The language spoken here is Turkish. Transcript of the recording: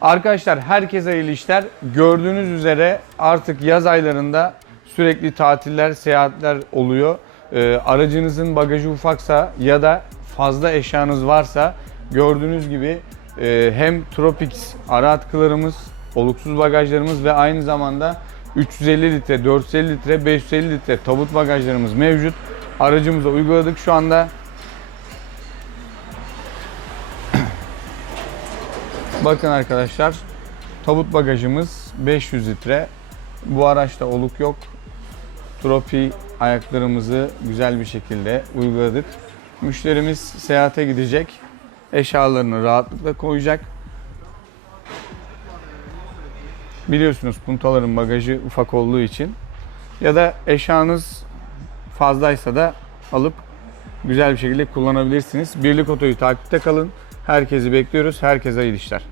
Arkadaşlar herkese hayırlı işler. Gördüğünüz üzere artık yaz aylarında sürekli tatiller, seyahatler oluyor. Ee, aracınızın bagajı ufaksa ya da fazla eşyanız varsa gördüğünüz gibi e, hem Tropix ara atkılarımız, oluksuz bagajlarımız ve aynı zamanda 350 litre, 450 litre, 550 litre tabut bagajlarımız mevcut. Aracımıza uyguladık. Şu anda Bakın arkadaşlar tabut bagajımız 500 litre. Bu araçta oluk yok. Tropi ayaklarımızı güzel bir şekilde uyguladık. Müşterimiz seyahate gidecek. Eşyalarını rahatlıkla koyacak. Biliyorsunuz puntaların bagajı ufak olduğu için ya da eşyanız fazlaysa da alıp güzel bir şekilde kullanabilirsiniz. Birlik Oto'yu takipte kalın. Herkesi bekliyoruz. Herkese iyi işler.